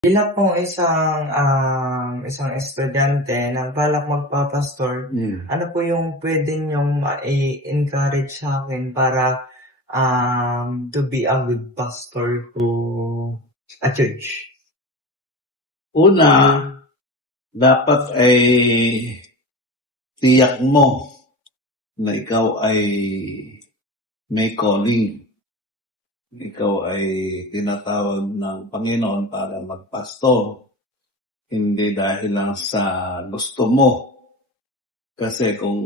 Bilang po isang estudyante na balak magpapastor, ano po yung puwede niyong mai-encourage sa'kin para, to be a good pastor to a church? Una, dapat ay tiyak mo na ikaw ay may calling. Ikaw ay tinatawag ng Panginoon para magpastor. Hindi dahil lang sa gusto mo. Kasi kung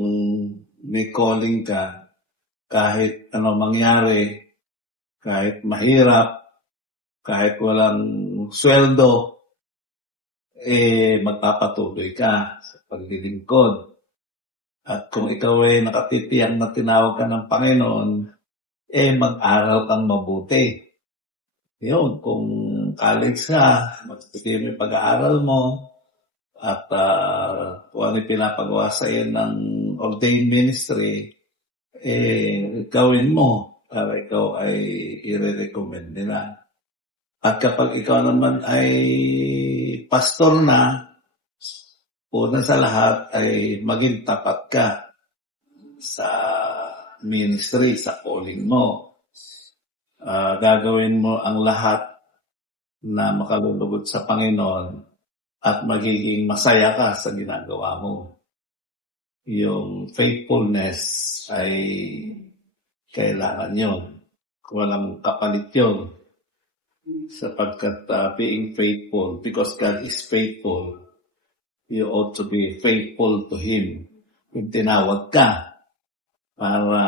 may calling ka, kahit ano mangyari, kahit mahirap, kahit walang sweldo, magpapatuloy ka sa paglilingkod. At kung ikaw ay nakatitiyak na tinawag ka ng Panginoon, mag-aral kang mabuti. Yun, kung college ka, magpipili mo yung pag-aaral mo, at kung ano yung pinapagawa sa iyo ng ordained ministry, gawin mo para ikaw ay i-recommend nila. At kapag ikaw naman ay pastor na, una sa lahat ay maging tapat ka sa ministry, sa calling mo. Gagawin mo ang lahat na makalulugod sa Panginoon at magiging masaya ka sa ginagawa mo. Yung faithfulness ay kailangan yun. Walang kapalit yun. Sapagkat being faithful, because God is faithful, you ought to be faithful to Him. Kung tinawag ka para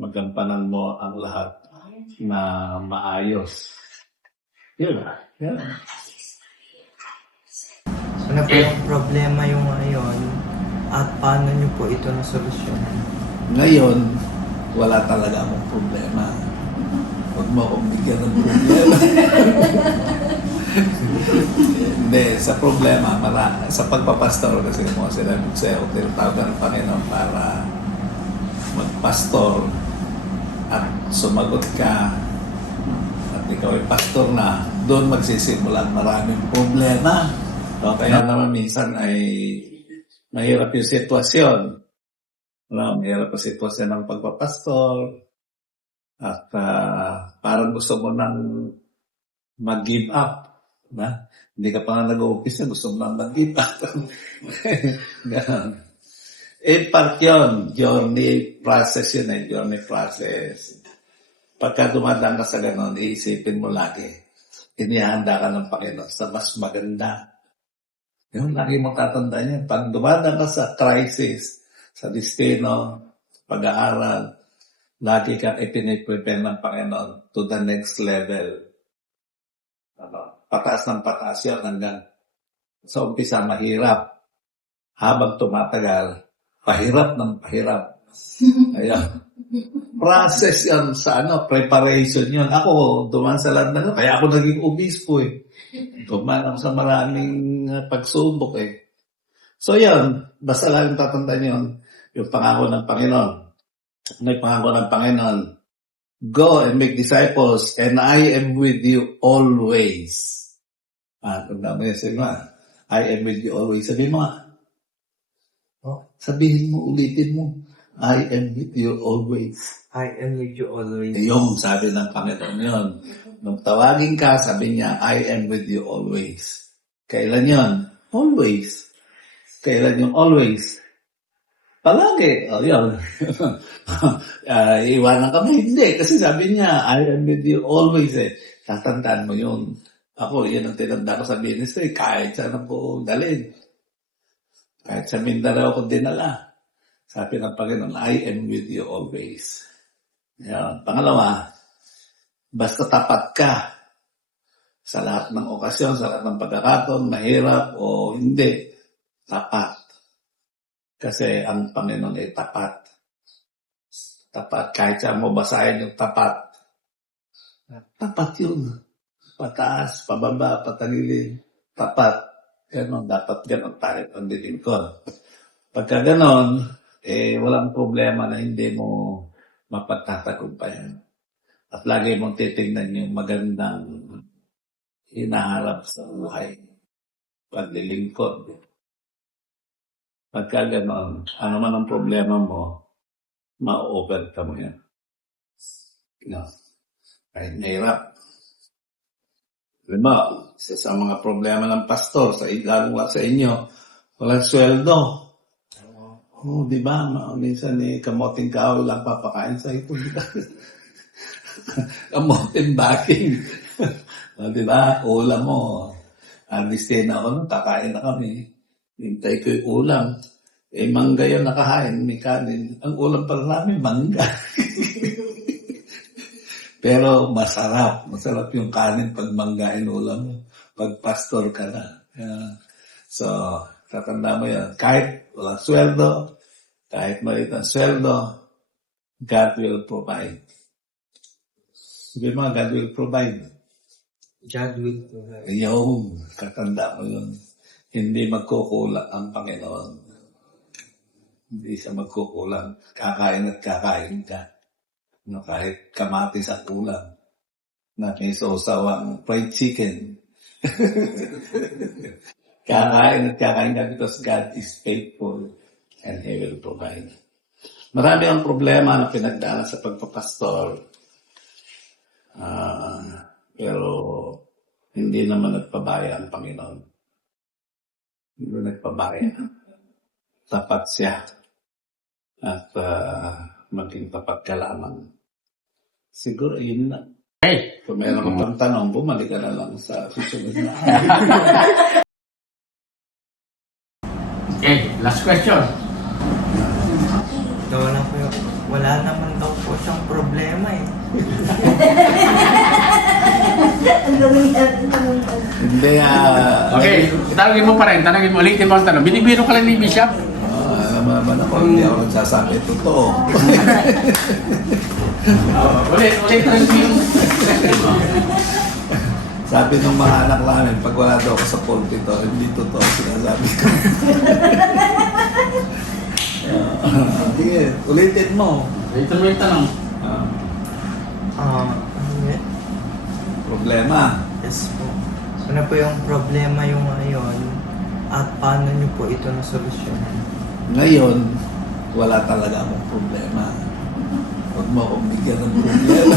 magampanan mo ang lahat na maayos. Yun. Yeah. Ano po yung problema yung ngayon at paano niyo po ito nasolusyonan? Ngayon, wala talaga akong problema. Huwag mo akong bigyan ng problema. Hindi, sa problema, sa pagpapastor kasi mo sila sa'yo, tinatawagan ng Panginoon para magpastor at sumagot ka at ikaw ay pastor na, doon magsisimula maraming problema. So, kaya naman minsan ay mahirap yung sitwasyon. Mahirap yung sitwasyon ng pagpapastor at parang gusto mo nang mag-give up. Na? Hindi ka pa nga nag-o-office, gusto mo nang mag-give up. Ganon. Part yun, journey process yun journey process. Pagka dumadaan ka sa ganon, iisipin mo lagi, inihanda ka ng Panginoon sa mas maganda. Yun, lagi mo tatandaan yan. Pag dumadaan ka sa crisis, sa destino, pag-aaral, lagi kang ipiniprepare ng Panginoon to the next level. Pataas ng pataas yun hanggang sa umpisa mahirap. Habang tumatagal, pahirap ng pahirap. Ayan. Process yan sa preparation yun. Ako, dumaan sa lahat na kaya ako naging obispo Dumaan ako sa maraming pagsubok So yan, basta lang tatandaan yun, yung pangako ng Panginoon. May pangako ng Panginoon, go and make disciples, and I am with you always. Tanda mo yan, sabi mo, I am with you always. Sabi mo, sabihin mo, ulitin mo, I am with you always. I am with you always. Yung sabi ng Panginoon yun. Nung tawagin ka, sabi niya, I am with you always. Kailan yun? Always. Kailan yung always? Palagi. Yun. Iwanan ka mo? Hindi. Kasi sabi niya, I am with you always Tatandaan mo yun. Ako, yan ang tinanda ko sa ministry. Kahit saan ako dalhin. Kahit sa Mindanao ko dinala. Sabi ng Panginoon, I am with you always. Yan. Pangalawa, basta tapat ka sa lahat ng okasyon, sa lahat ng pagkakataon, mahirap o hindi, tapat. Kasi ang Panginoon ay tapat. Tapat. Kahit saan mo basahin yung tapat. Tapat yun. Pataas, pababa, patagilid. Tapat. Ganon, dapat ganon tayo ang dilingkod. Pagka ganon, walang problema na hindi mo mapagtatagumpayan. At lagi mong titignan yung magandang hinaharap sa buhay. Paglilingkod. Pagka ganon, ano man ang problema mo, ma-overcome mo yan. No. Kahit mahirap. Alam mo, isa sa mga problema ng pastor, lalo sa inyo, walang sweldo. Oh, di ba? Minsan kamoting kahoy lang papakain sa ito. Kamoting baking. O, di ba? Ulam mo. Alistin ako nung kakain na kami. Hintay ko yung ulam. Mangga yung nakahain, may kanin. Ang ulam pala namin, mangga. Pero masarap. Masarap yung kanin pag manggain ulam mo. Pag pastor ka na. So, tatanda mo yan. Kahit walang sweldo, kahit maliit ang sweldo, God will provide. Sabi mo, God will provide. God will provide. Yung, katanda mo yun. Hindi magkukulang ang Panginoon. Hindi siya magkukulang. Kakain at kakain ka. No, kahit kamatis at ulam. Na may sawang fried chicken. Kakain at kakain ka because God is faithful and He will provide. Marami ang problema na pinagdaan sa pagpapastor. Pero hindi naman nagpabaya ang Panginoon. Hindi nagpabaya. Tapat siya. At maging tapat ka lamang. Siguro yun na. Okay. Kung meron ka pang tanong, bumalik ka na lang sa susunod na. Okay, last question. Wala naman daw po siyang problema eh. Hindi Okay, tanongin mo pa rin. Tanongin mo, ulitin mo ang tanong. Binibiro ka lang ni Bishop. alam mo naman ako, hindi ako nagsasabi totoo. Ulit yung Sabi ng mga anak namin, pag wala daw ako sa pulpito, hindi totoo sinasabi ko. Sige, ulitin mo. Ulitin mo yung tanong. Ano yun? Problema. Yes po. Ano po yung problema yung ngayon at paano niyo po ito nasolusyonan? Ngayon, wala talaga akong problema. Huwag mo akong bigyan ng problema.